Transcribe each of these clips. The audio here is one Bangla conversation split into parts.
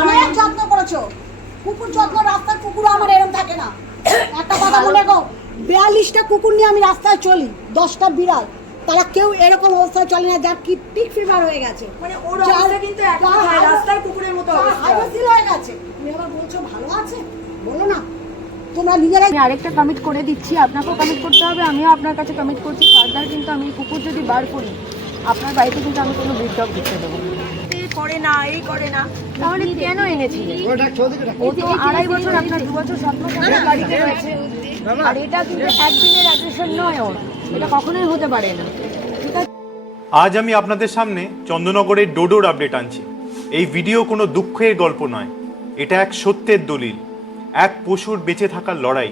অনেক যত্ন করেছো। কুকুর যত্ন, রাস্তার কুকুর আমার এরকম থাকে না। একটা কথা বলে গো, 42টা কুকুর নিয়ে আমি রাস্তায় চলি, 10টা বিড়াল, তারা কেউ এরকম অবস্থায় চলে না যার টিক ফিভার হয়ে গেছে। মানে ওর অবস্থা কিন্তু একদম রাস্তার কুকুরের মতো অবস্থা, হাইড্রোসিল হয়ে গেছে। তুমি আবার বলছো ভালো আছে, বলো না তোমরা নিজেরাই। আমি আরেকটা কমিট করে দিচ্ছি, আপনাকেও কমিট করতে হবে, আমিও আপনার কাছে কমিট করছি। ফার্দার কিন্তু আমি কুকুর যদি বার করি আপনার বাড়িতে কিন্তু আমি কোনো ব্রিড ডগ দিতে দেবো করে না, এই করে না। তাহলে কেন এনেছিলেন? ও তো 2.5 বছর, আপনার 2 বছর 7 মাস আগে বাড়িতে রয়েছে। আর এটা কিন্তু একদিনের অ্যাগ্রেশন নয়, ওর এটা কখনোই হতে পারে না। আজ আমি আপনাদের সামনে চন্দননগরের ডোডোর আপডেট আনছি। এই ভিডিও কোনো দুঃখের গল্প নয়, এটা এক সত্যের দলিল, এক পশুর বেঁচে থাকার লড়াই,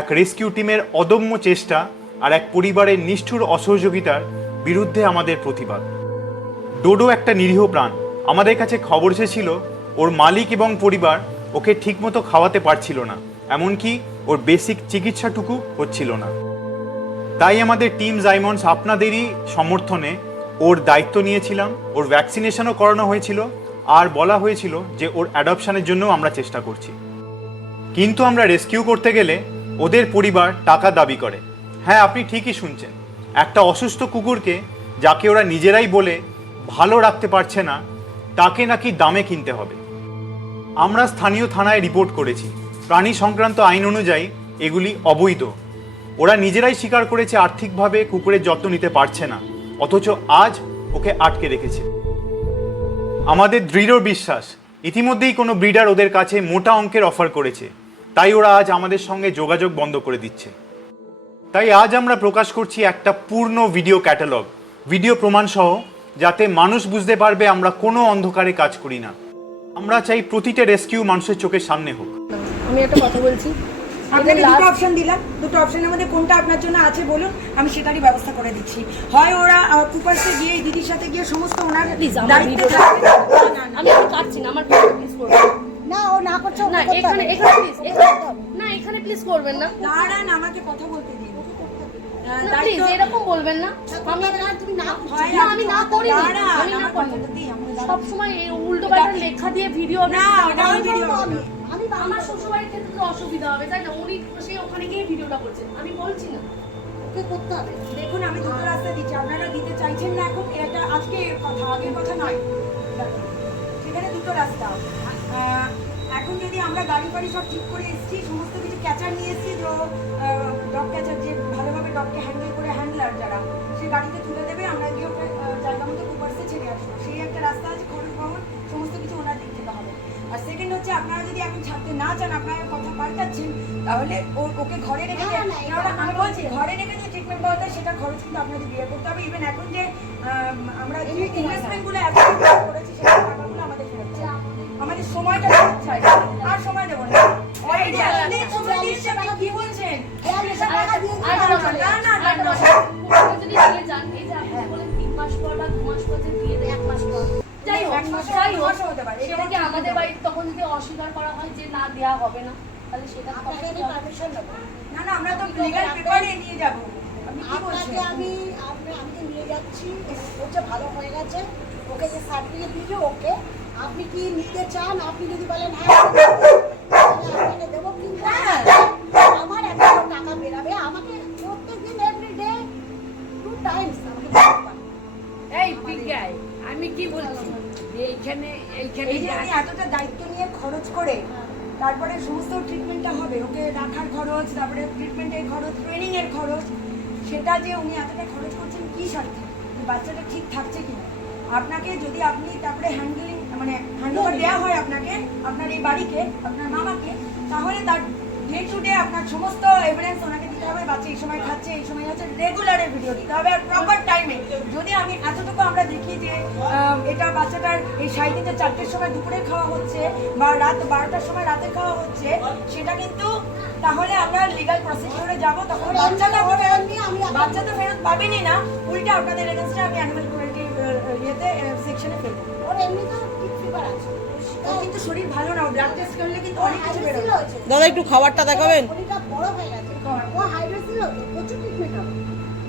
এক রেস্কিউ টিমের অদম্য চেষ্টা আর এক পরিবারের নিষ্ঠুর অসহযোগিতার বিরুদ্ধে আমাদের প্রতিবাদ। ডোডো একটা নিরীহ প্রাণ। আমাদের কাছে খবর এসেছিল ওর মালিক এবং পরিবার ওকে ঠিকমতো খাওয়াতে পারছিল না, এমনকি ওর বেসিক চিকিৎসাটুকু হচ্ছিল না। তাই আমাদের টিম জাইমন্ডস আপনাদেরই সমর্থনে ওর দায়িত্ব নিয়েছিলাম, ওর ভ্যাকসিনেশনও করানো হয়েছিল, আর বলা হয়েছিল যে ওর অ্যাডপশনের জন্য আমরা চেষ্টা করছি। কিন্তু আমরা রেস্কিউ করতে গেলে ওদের পরিবার টাকা দাবি করে। হ্যাঁ, আপনি ঠিকই শুনছেন, একটা অসুস্থ কুকুরকে যাকে ওরা নিজেরাই বলে ভালো রাখতে পারছে না, তাকে নাকি দামে কিনতে হবে। আমরা স্থানীয় থানায় রিপোর্ট করেছি। প্রাণী সংক্রান্ত আইন অনুযায়ী এগুলি অবৈধ। ওরা নিজেরাই স্বীকার করেছে আর্থিকভাবে কুকুরের যত্ন নিতে পারছে না, অথচ আজ ওকে আটকে রেখেছে। আমাদের দৃঢ় বিশ্বাস ইতিমধ্যেই কোনো ব্রিডার ওদের কাছে মোটা অঙ্কের অফার করেছে, তাই ওরা আজ আমাদের সঙ্গে যোগাযোগ বন্ধ করে দিচ্ছে। তাই আজ আমরা প্রকাশ করছি একটা পূর্ণ ভিডিও ক্যাটালগ, ভিডিও প্রমাণ সহ, যাতে মানুষ বুঝতে পারবে আমরা কোনো অন্ধকারে কাজ করি না। আমরা চাই প্রতিটা রেস্কিউ মানুষের চোখের সামনে হোক। আমি একটা কথা বলছি, আপনাকে দুটো অপশন দিলাম, দুটো অপশনের মধ্যে কোনটা আপনার জন্য আছে বলুন, আমি সেটারই ব্যবস্থা করে দিচ্ছি। হয় ওরা কুপার্সে গিয়ে দিদির সাথে গিয়ে সমস্ত ওনার দায়িত্ব থাকবে। আমি কাটছি না, আমার প্লিজ করবেন না, ও না করছে, না, এখানে প্লিজ, না এখানে প্লিজ করবেন না, দাঁড়ান আমাকে কথা বলতে দিন। প্লিজ এরকম বলবেন না। তুমি না করছো, আমি না করি, আমি না করি। সব সময় এই উল্টো পাল্টা লেখা দিয়ে ভিডিও আমি আমার শ্বশুরবাড়ির ক্ষেত্রে তো অসুবিধা হবে, তাই না? উনি সে ওখানে গিয়ে ভিডিওটা করছেন, আমি বলছি না ওকে করতে হবে। দেখুন, আমি দুটো রাস্তা দিচ্ছি, আপনারা দিতে চাইছেন না এখন, এটা আজকে কথা, আগের কথা নয়। সেখানে দুটো রাস্তা। এখন যদি আমরা গাড়ি ফাড়ি সব ঠিক করে এসেছি, সমস্ত কিছু ক্যাচার নিয়ে এসেছি, যে ডগ ক্যাচার, যে ভালোভাবে ডগকে হ্যান্ডেল করে, হ্যান্ডলার যারা, সে গাড়িতে তুলে দেবে, আমরা গিয়ে ওকে জায়গা মতো কুপার্সে ছেড়ে আসবো। সেই একটা রাস্তা আছে, খরচ বহন সমস্ত কিছু ওনার দিক থেকে হবে। আর সেকেন্ড হচ্ছে, আপনারা যদি এখন ছাড়তে না চান, আপনারা কথা পাল্টাচ্ছেন, তাহলে ওকে ঘরে রেখে, আমি বলছি ঘরে রেখে যে ট্রিটমেন্ট পাওয়া যায়, সেটা খরচ কিন্তু আপনাদের বিয়ে করতে হবে। ইভেন এখন যে আমরা যে ইনভেস্টমেন্টগুলো এত করেছি, সেই টাকাগুলো আমাদের ফেরত চাই, আমাদের সময়টা ফেরত চাই। আর সময় দেবো না, কি বলছেন? যদি দিয়ে যান, এই যে আপনি বলেন 3 মাস পর বা 2 মাস পর যে দিয়ে দেয়, 1 মাস পর, যাই হোক সেটা কি আমাদের বাড়িতে তখন যদি অস্বীকার করা হয় যে না দেওয়া হবে না, তাহলে সেটা পারমিশন নেব না। না, আমরা তো লিগ্যাল পেপারে নিয়ে যাব। আপনাকে আমি নিয়ে যাচ্ছি, ওর যে ভালো হয়ে গেছে, ওকে যে সার্টিফিকেট দিয়েছে, ওকে আপনি কি নিতে চান? আপনি যদি বলেন হ্যাঁ আপনাকে দেবো, কিন্তু আমার একটা টাকা বেরাবে, আমাকে প্রত্যেকদিন এভরিডে 2 টাইমস আমাকে এই বিজ্ঞাই আমি কি বলছি, এইখানে এই যে আমি এতটা দায়িত্ব নিয়ে খরচ করে তারপরে সমস্ত ট্রিটমেন্টটা হবে, ওকে রাখার খরচ, তারপরে ট্রিটমেন্টের খরচ, ট্রেনিং এর খরচ, সেটা যে উনি এতটা খরচ করছেন কি স্বার্থে? বাচ্চাটা ঠিক থাকছে কিনা? আপনাকে যদি আপনি তারপরে হ্যান্ডলিং, মানে হ্যান্ডওভার দেওয়া হয় আপনাকে, আপনার এই বাড়িকে, আপনার মামাকে, তাহলে তার ডে টু ডে আপনার সমস্ত এভিডেন্স ওনাকে দিতে হবে। বাচ্চা এই সময় খাচ্ছে, এই সময় হচ্ছে, রেগুলারের ভিডিও দিতে হবে, আর প্রপার টাইমে। যদি আমি এতটুকু আমরা দেখি যে এটা বাচ্চাটার এই 3:30 4টের সময় দুপুরে খাওয়া হচ্ছে, বা রাত 12টার সময় রাতে খাওয়া হচ্ছে, সেটা কিন্তু তাহলে আমরা লিগ্যাল প্রসিডিউরে যাব। তখন বাচ্চা তো ফেরত পাবেনই না, উল্টে আপনাদের এগেইনস্টে আমি অ্যানিমাল ক্রুয়েলটি ইয়েতে সেকশনে ফেলবো। ওর এমনিতেও টিক ফিভার আছে, কিন্তু শরীর ভালো না, ব্লাড টেস্ট করলে কিন্তু অনেক কিছু বেরোবে। দাদা একটু খাবারটা দেখাবেন। ওটা বড় হয়ে গেছে, ও হাইড্রোসিল হতো, প্রচুর ট্রিটমেন্ট হবে।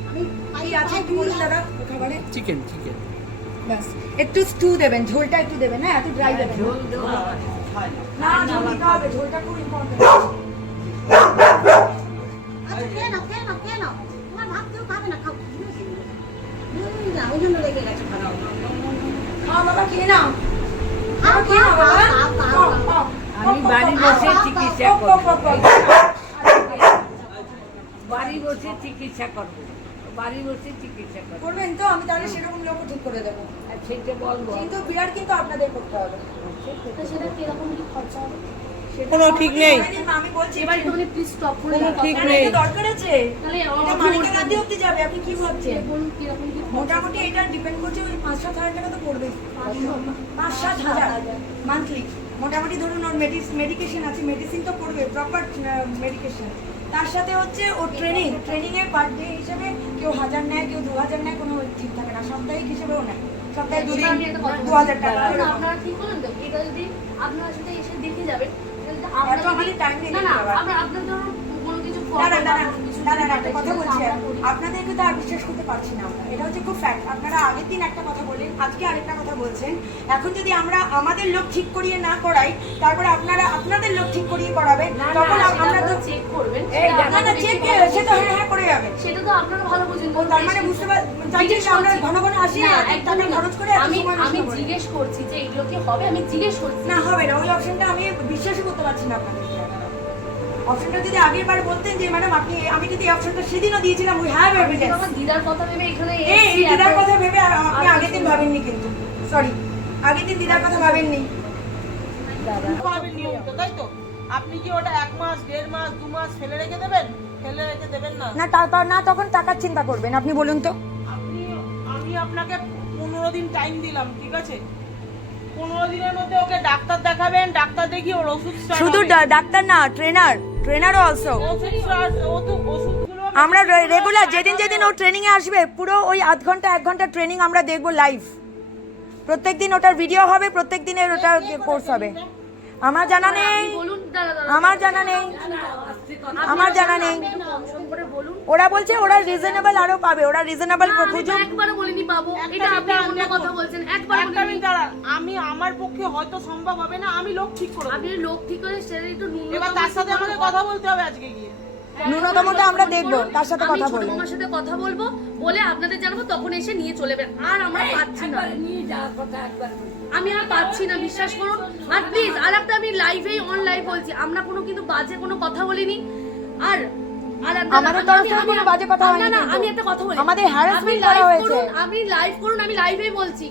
আমি কি আছে একটু বলুন দাদা খাবারে? চিকেন ব্যাস একটু স্টু দেবেন, ঝোলটা একটু দেবেন, হ্যাঁ এত ড্রাই দেবেন না। ঝোল দেওয়া হয়। না ঝোল দিতে হবে, ঝোলটা খুব ইম্পর্টেন্ট। আচ্ছা খেয়ে নাও খেয়ে নাও খেয়ে নাও, তোমার ভাত কেউ খাবে না, খাও। না ওই জন্য লেগে গেছে খারাপ। খাও বাবা, খেয়ে নাও। খাও, খেয়ে নাও বাবা। খাও, খাও, খাও, খাও। আমি বাড়ি বসে চিকিৎসা করবো, বাড়ি বসে চিকিৎসা করবো, বাড়ি বসে চিকিৎসা করবো। করবেন তো? আমি তাহলে সেরকম লোক ঠিক করে দেবো, আর সেটা বলবো। কিন্তু বিয়ার কিন্তু আপনাদের করতে হবে। তো সেটা কিরকম কি খরচা হবে? কোনো ঠিক নেই। আমি বলছি এবার একটুখানি প্লিজ স্টপ করে কোনো দিন। ঠিক কেন, নেই। এটা দরকার আছে? তাহলে এটা মালিকের কাছে অবধি যাবে, আপনি কি ভাবছেন? বলুন কিরকম কি খরচা? মোটামুটি এটা ডিপেন্ড করছে ওই 5-7 হাজার টাকা তো পড়বে, 5-7 হাজার মান্থলি। মোটামুটি ধরুন ওর মেডিকেশন আছে, মেডিসিন তো পড়বে, প্রপার মেডিকেশন। তার সাথে হচ্ছে ওর ট্রেনিংয়ে পার ডে হিসেবে কেউ 1000 নেয়, কেউ 2000 নেয়, কোনো ঠিক থাকে না। সাপ্তাহিক হিসেবেও নেয়, সপ্তাহে 2 দিন আমি একটা কথা বলছি। 2000 টাকা। কারণ আপনারা ঠিক করলেন তো, এটা যদি আপনারা সাথে এসে দেখে যাবেন, তাহলে তো আমরা এত আমাদের যদি- time নেই না দেখতে না, যাওয়ার। আপনার ধরুন কোনো কিছু দাঁড়ান, form দাঁড়ান, বা কোনো কিছু দাঁড়ান, যদি একটা কথা সেটা বলছি। আমরা করি। আপনাদেরকে তো আর বিশ্বাস করতে পারছি না আমরা। এটা হচ্ছে খুব ফ্যাক্ট। আপনারা আগের দিন একটা কথা বললেন, আজকে আরেকটা কথা বলছেন। এখন যদি আমরা আমাদের লোক ঠিক করিয়ে না করাই, তারপরে আপনারা আপনাদের লোক ঠিক করিয়ে করাবেন, না, তখন না, আমরা তো চেক করবেন। এই সেটা না না আপনাদের চেক দেখে সে তো হ্যাঁ করে যাবে। সেটা তো আপনারা ভালো বুঝেন। ও তার মানে বুঝতে চাইছেন যে আমরা ঘন ঘন আসি না, টাকা খরচ করে এত আমি সময় আমি নষ্ট করি। জিজ্ঞেস করছি যে এগুলো কি হবে, আমি জিজ্ঞেস করছি। না হবে না, ওই অপশনটা আমি বিশ্বাসই করতে পারছি না আপনাদের। অপশনটা যদি আগের বার বলতেন যে ম্যাডাম আপনি, আমি যদি অপশনটা সেদিনও দিয়েছিলাম, উই হ্যাভ আমি তো এভিডেন্স। আমার দিদার কথা ভেবে এখানে এই এসেছি, দিদার এত- কথা ভেবে আপনি আর আগের দিন কিছু- ভাবেননি, কিন্তু সরি আগের দিন দিদার কথা ভাবেননি। করাবেন নিয়মিত, তাই তো? আপনি কি ওটা 1 মাস 1.5 মাস 2 মাস ফেলে রেখে দেবেন? ফেলে রেখে দেবেন না। না না তখন টাকার চিন্তা করবেন, আপনি বলুন তো। আমি আপনাকে 15 দিন টাইম দিলাম, ঠিক আছে? 15 দিনের মধ্যে ওকে ডাক্তার দেখাবেন, ডাক্তার দেখিয়ে ওর ওষুধ start শুধু হবে। ডাক্তার না, ট্রেনারও অলসো। ওষুধ start- ওষুধগুলো আমরা রেগুলার যেদিন যেদিন ও ট্রেনিং এ আসবে, পুরো ওই 1 ঘন্টা ট্রেনিং আমরা দেখবো লাইভ। প্রত্যেকদিন ওটার ভিডিও হবে, প্রত্যেক দিনের ওটা কোর্স হবে। আমার জানা নেই, বলুন দাদা, আমার জানা নেই, আমার জানা নেই। কম করে বলুন। ওরা বলছে ওরা রিজনেবল আরো পাবে, ওরা রিজনেবল না, আমি তো খুঁজুন। একবারও বলিনি পাবো, এটা আপনি অন্য কথা বলছেন, একবার একটা বলিনি। মিনিট দাঁড়ান, আমি আমার পক্ষে হয়তো সম্ভব হবে না, আমি লোক ঠিক করে আপনি দেবো। লোক ঠিক করে সেটা একটু এবার তার সাথে আমাকে কথা বলতে হবে আজকে গিয়ে। ন্যূনতমটা আমরা দেখবো, তার সাথে কথা আমি ছোট বলবো। মামার সাথে কথা বলবো, বলে আপনাদের জানাবো, তখন এসে নিয়ে চলে যাবেন। আর আমরা পাচ্ছি না, একবার নিয়ে যাওয়ার কথা একবার বলি। আমি আর পাচ্ছি না, বিশ্বাস করুন। আর প্লিজ আর একটা আমি লাইভেই অন লাইভ বলছি, আমরা কোনো কিন্তু বাজে কোনো কথা বলিনি। আর আর একটা- আমাদের তরফ থেকে আমি- কোনো বাজে কথা না, হয়নি না, কিন্তু। আমি একটা কথা বলি, আমাদের harassment আপনি করা live হয়েছে। করুন, আপনি লাইভ করুন, আমি লাইভেই বলছি,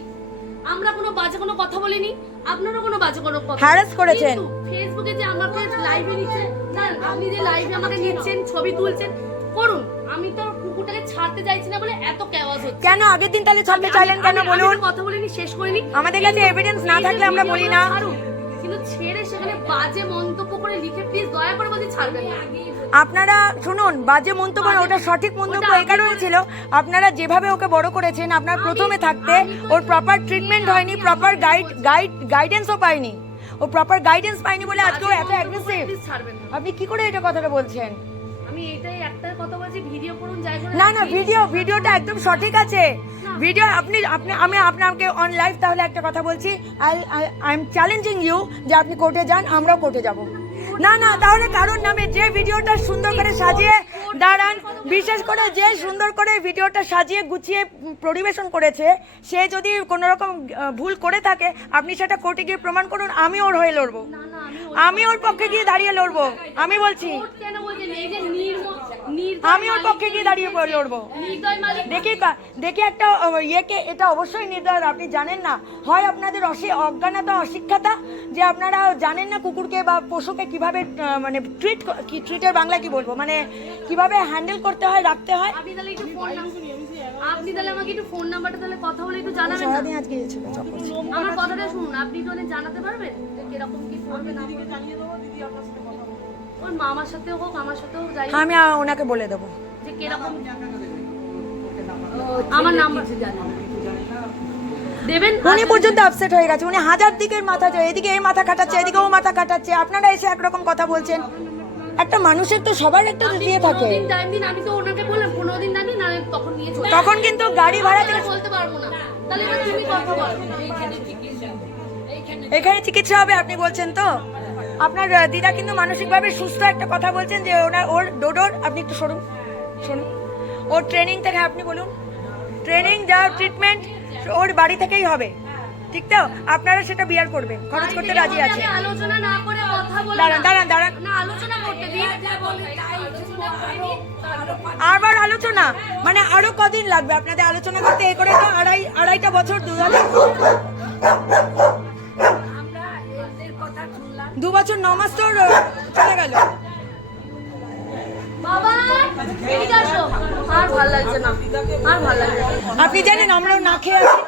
আমরা কোনো বাজে কোনো কথা বলিনি, আপনারও কোনো বাজে কোনো কথা Harass করেছেন। কিন্তু ফেসবুকে যে আমাকে লাইভে নিচ্ছেন, না আপনি যে লাইভে আমাকে নিচ্ছেন, ছবি তুলছেন, করুন। আমি তো কুকুরটাকে ছাড়তে চাইছি না বলে এত কেওয়াজ হচ্ছে। কেন আগের দিন তাহলে ছাড়তে চাইলেন কেন আমি বলুন? তো কথা বলিনি, শেষ করিনি। আমাদের কাছে কিন্তু evidence না এই যে থাকলে আমরা বলি না। ভিডিওগুলো ছাড়ুন, কিন্তু ছেড়ে সেখানে বাজে মন্তব্য করে লিখে প্লিজ দয়া করে বলছি ছাড়বেন না। আপনারা শুনুন, বাজে মন্তব্য না, ওটা সঠিক মন্তব্য ওটা এই কারণে ছিল, আপনারা যেভাবে ওকে বড় করেছেন, আপনার প্রথমে থাকতে ওর প্রপার ট্রিটমেন্ট হয়নি, প্রপার গাইডেন্সও পায়নি, ও প্রপার গাইডেন্স পায়নি বলে আজকে ও এত অ্যাগ্রেসিভ। প্লিজ ছাড়বেন না। আপনি কি করে এটা কথাটা বলছেন? আমি এটাই একটা কথা বলছি, ভিডিও করুন যাই করুন। না না, ভিডিওটা একদম সঠিক আছে। ভিডিও আপনি আপনি আমি আপনাকে অন লাইভ তাহলে একটা কথা বলছি, আই এম চ্যালেঞ্জিং ইউ যে আপনি কোর্টে যান, আমরাও কোর্টে যাব। না না, তাহলে কারণ নামে যে ভিডিওটা সুন্দর করে সাজিয়ে দাঁড়ান, বিশেষ করে যে সুন্দর করে ভিডিওটা সাজিয়ে গুছিয়ে পরিবেশন করেছে, সে যদি কোনো রকম ভুল করে থাকে, আপনি সেটা কোর্টে গিয়ে প্রমাণ করুন, আমি ওর হয়ে লড়বো, না না, আমি ওর পক্ষে গিয়ে দাঁড়িয়ে লড়বো, আমি বলছি কোর্ট কেন বলছেন? এই যে আমি ওর পক্ষে গিয়ে দাঁড়িয়ে লড়বো। নির্দয় মালিক দেখি একটা ইয়েকে, এটা অবশ্যই নির্দয়, আপনি জানেন না, হয় আপনাদের অজ্ঞানতা অশিক্ষাতা, যে আপনারা জানেন না কুকুরকে বা পশুকে কিভাবে মানে ট্রিটের বাংলা কি বলবো, মানে কিভাবে হ্যান্ডেল করতে হয়, রাখতে হয়। আপনি তাহলে একটু ফোন আপনি তাহলে আমাকে একটু ফোন নাম্বারটা তাহলে কথা বলে একটু জানাবেন না? সারাদিন আজকে ছিল চপ করছি। আমার কথাটা শুনুন, আপনি তো অনেক জানাতে পারবেন যে কিরকম কি করবে না করবে? জানিয়ে দেবো, দিদি আপনার সাথে কথা বলবো। ওর মামার সাথে হোক, আমার সাথে হোক, যাই হোক, আমি ওনাকে বলে দেবো। যে কিরকম ও আমার ছেলে নাম্বার কিছু জানে না। দেবেন। উনি পর্যন্ত আপসেট হয়ে গেছে, উনি হাজার দিকের মাথা যায়, এদিকে এই মাথা খাটাচ্ছে, এদিকে ও মাথা খাটাচ্ছে, আপনারা এসে একরকম কথা বলছেন। একটা মানুষের তো সবার একটা আপনি দিয়ে থাকে। 15 দিন টাইম দিন, আমি তো ওনাকে বললাম 15 দিন টাইম দিন, না তখন নিয়ে চলে তখন কিন্তু গাড়ি ভাড়া থেকে বলতে পারবো না, তাহলে এবার তুমি কথা বলো। এখানে চিকিৎসা হবে আপনি বলছেন তো? আপনার দিদা কিন্তু মানসিকভাবে সুস্থ, একটা কথা বলছেন যে ওর ডোডোর, আপনি একটু শুনুন, ওর ট্রেনিং থেকে আপনি বলুন, ট্রেনিং যা ট্রিটমেন্ট ওর বাড়ি থেকেই হবে, ঠিক তো? আপনারা সেটা বিয়ার করবেন, খরচ করতে রাজি আছে। আমি আলোচনা না করে কথা বলে দাঁড়ান না, আলোচনা করতে দিন। আবার আলোচনা মানে আরো কদিন লাগবে আপনাদের আলোচনা করতে? এ করে তো আড়াইটা বছর 2 বছর 9 মাস তো চলে গেল। বাবা এদিকে আসো, আর ভালো লাগছে না, আর ভালো লাগছে না। আপনি জানেন আমরাও না খেয়ে আছি,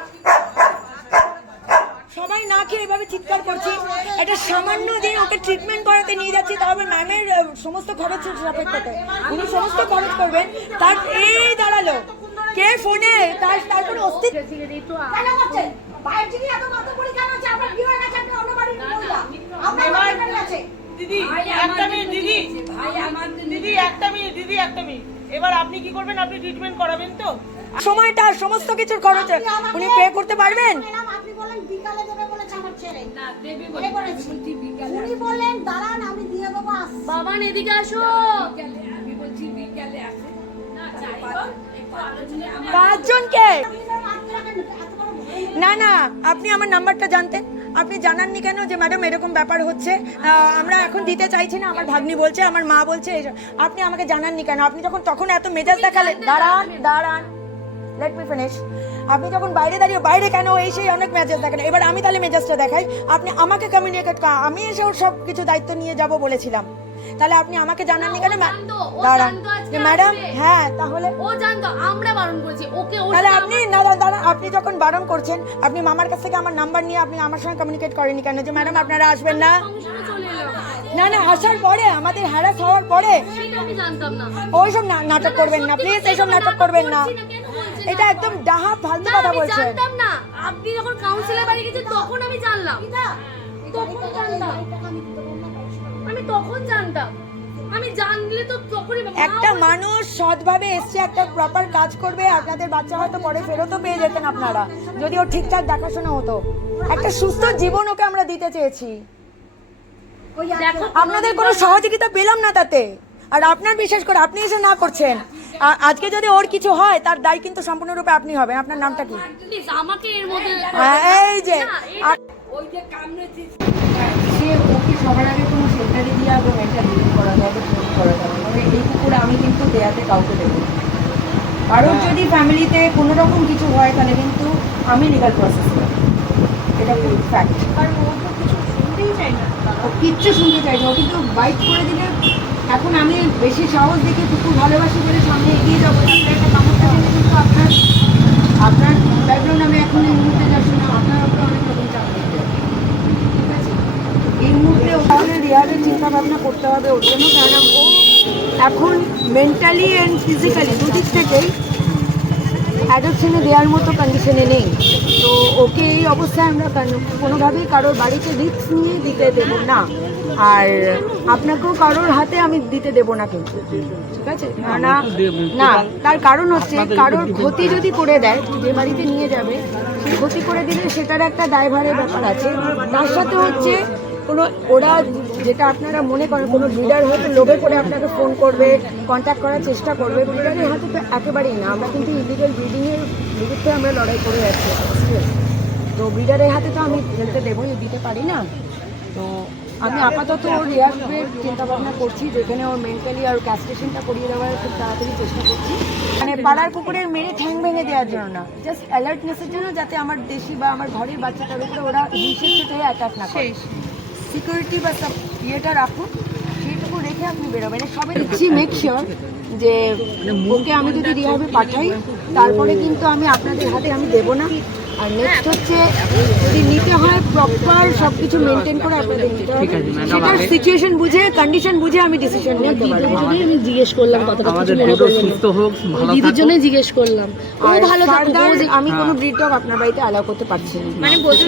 সবাই না খেয়ে এভাবে চিৎকার করছি। এটা সামান্য যে ওকে ট্রিটমেন্ট করাতে নিয়ে যাচ্ছি, তবে ম্যামের সমস্ত খরচ সাপেক্ষতে উনি সমস্ত খরচ করবেন। তার এই দাঁড়ালো কে ফোনে, তারপরে অস্তিত্ব একটু কেন করছেন? বাইরে থেকে এত মাতাপুরি কেন আছে? আপনার কি হয়ে গেছে? আপনি অন্য বাড়ির মহিলা, আপনার বাড়ির আছে। দিদি একটা মিনিট, দিদি একটা মিনিট। এবার আপনি কি করবেন? আপনি ট্রিটমেন্ট করাবেন তো? সময়টা সমস্ত কিছুর খরচ উনি পে করতে পারবেন? ম্যাডাম আপনি বলেন বিকালে দেবে বলেছে আমার ছেলে। না দেবী এ করেছি। উনি বললেন দাঁড়ান আমি দিয়ে দেবো আসছি। বাবা এদিকে আসো। আমি বলছি বিকালে আসে পাঁচজনকে আপনি রাখেন, এত বড় ভয়। না আপনি আমার নাম্বারটা জানতেন, আপনি জানাননি কেন যে ম্যাডাম এরকম ব্যাপার হচ্ছে, আমরা এখন দিতে চাইছি না, আমার ভাগ্নি বলছে, আমার মা বলছে, আপনি আমাকে জানাননি কেন? আপনি যখন তখন এত মেজাজ দেখালেন, দাঁড়ান লেট মি ফিনিশ। আপনি যখন বাইরে দাঁড়িয়ে বাইরে কেন এসে অনেক মেজাজ দেখান, এবার আমি তাহলে মেজাজটা দেখাই। আপনি আমাকে কমিউনিকেট, আমি এসে ওর সব কিছু দায়িত্ব নিয়ে যাব বলেছিলাম, তাহলে আপনি আমাকে জানাননি কেন? দাঁড়ান ম্যাডাম, হ্যাঁ তাহলে ও জানতো, আমরা বারণ করেছি ওকে। তাহলে আপনি দাঁড়ান, আপনি যখন বারণ করছেন, আপনি মামার কাছ থেকে আমার নাম্বার নিয়ে আপনি আমার সঙ্গে কমিউনিকেট করেননি কেন যে ম্যাডাম আপনারা আসবেন না? চলে এলাম, না আসার পরে, আমাদের হ্যারাস হওয়ার পরে সেটা আমি জানতাম না। ওইসব নাটক করবেন না প্লিজ, এইসব নাটক করবেন না, এটা একদম ডাহা ফালতু কথা আমি বলছেন। জানতাম না, আপনি যখন কাউন্সিলের বাড়ি গেছেন তখন আমি জানলাম, তখন জানতাম, আমি তখন জানতাম, আমি জানলে তো তখনই একটা মানুষ সৎভাবে এসছে, একটা প্রপার কাজ করবে, আপনাদের বাচ্চা হয়তো পরে ফেরতও পেয়ে যেতেন আপনারা, যদি ওর ঠিকঠাক দেখাশোনা হতো। একটা সুস্থ জীবন ওকে আমরা দিতে চেয়েছি, আপনাদের কোনো সহযোগিতা পেলাম না তাতে। আর আপনার বিশেষ করে আপনি এসে না করছেন, আজকে যদি ওর কিছু হয় তার দায় কিন্তু সম্পূর্ণরূপে আপনি হবেন। আপনার নামটা কি? প্লিজ আমাকে এর মধ্যে এই যে ওই যে কামড়েছি সে ওকে সবার আগে কোনো সেন্টারে দিয়ে আগে মেন্টাল হিলিং করাতে হবে, ট্রিট করাতে হবে। মানে এই কুকুর আমি কিন্তু দেয়াতে কাউকে দেবো না। কারোর যদি ফ্যামিলিতে কোনো রকম কিছু হয় তাহলে কিন্তু আমি লিগাল প্রসেস করব, এটা ফুল ফ্যাক্ট। কারণ ও তো কিছু শুনতেই চাই না, ও কিচ্ছু শুনতে চাই না, ও কিন্তু বাইট করে দিলে এখন আমি বেশি সাহস দেখে কুকুর ভালোবাসি বলে সামনে এগিয়ে যাবো, তাহলে একটা কামড়টা দিলে কিন্তু আপনার ব্যাকগ্রাউন্ড আমি এখন এই মুহূর্তে যাচ্ছি না, আপনার উপরে অনেক রকম চাপ দিতে হবে। ঠিক আছে, এই মুহূর্তে ওখানে রিহাবের চিন্তা ভাবনা করতে হবে ওর জন্য, কারণ ও এখন মেন্টালি অ্যান্ড ফিজিক্যালি দুদিক থেকেই অ্যাডপশনে দেওয়ার মতো কন্ডিশনে নেই। তো ওকে এই অবস্থায় আমরা কোনোভাবেই কারোর বাড়িতে রিস্ক নিয়ে দিতে দেবো না, আর আপনাকেও কারোর হাতে আমি দিতে দেবো না কিন্তু, ঠিক আছে? না তার কারণ হচ্ছে কারোর ক্ষতি যদি করে দেয়, যে বাড়িতে নিয়ে যাবে সেই ক্ষতি করে দিলে সেটার একটা দায়ভারের ব্যাপার আছে। তার সাথে হচ্ছে কোনো ওরা যেটা আপনারা মনে করেন কোনো ব্রিডার হয়তো লোভে করে আপনাকে ফোন করবে, কন্ট্যাক্ট করার চেষ্টা করবে, ব্রিডারের হাতে তো একেবারেই না। আমরা কিন্তু ইলিগাল ব্রিডিংয়ের বিরুদ্ধে আমরা লড়াই করে যাচ্ছি, তো ব্রিডারের হাতে তো আমি ফেলতে দেবোই, দিতে পারি না। তো আমি আপাতত ওর রিহাবের চিন্তাভাবনা করছি, যেখানে ওর মেন্টালি আর ক্যাস্ট্রেশনটা করিয়ে দেওয়ার খুব তাড়াতাড়ি চেষ্টা করছি, মানে পাড়ার কুকুরের মেরে ঠ্যাং ভেঙে দেওয়ার জন্য না, জাস্ট অ্যালার্টনেসের জন্য, যাতে আমার দেশি বা আমার ঘরের বাচ্চাটার উপরে ওরা হিংসের থেকে অ্যাটাক না করে। সিকিউরিটি বা সব ইয়েটা রাখুন, সেইটুকু রেখে আপনি বেরোবেন। সবাই দিচ্ছি, মেক শিওর যে ওকে আমি যদি রিহাবে পাঠাই তারপরে কিন্তু আমি আপনাদের হাতে আমি দেবো না। আর নেক্সট হচ্ছে যদি নিতে হয় প্রপার সব কিছু মেনটেন করে আপনাদের নিতে হবে, সেটার সিচুয়েশন বুঝে কন্ডিশন বুঝে আমি ডিসিশন নিতে পারবো। আমি জিজ্ঞেস করলাম কথাটা, কিছু মনে করবেন না। দিদির জন্য জিজ্ঞেস করলাম, ও ভালো থাকুক। আমি কোনো ব্রিড ডগ আপনার বাড়িতে অ্যালাউ করতে পারছি না। মানে বলতে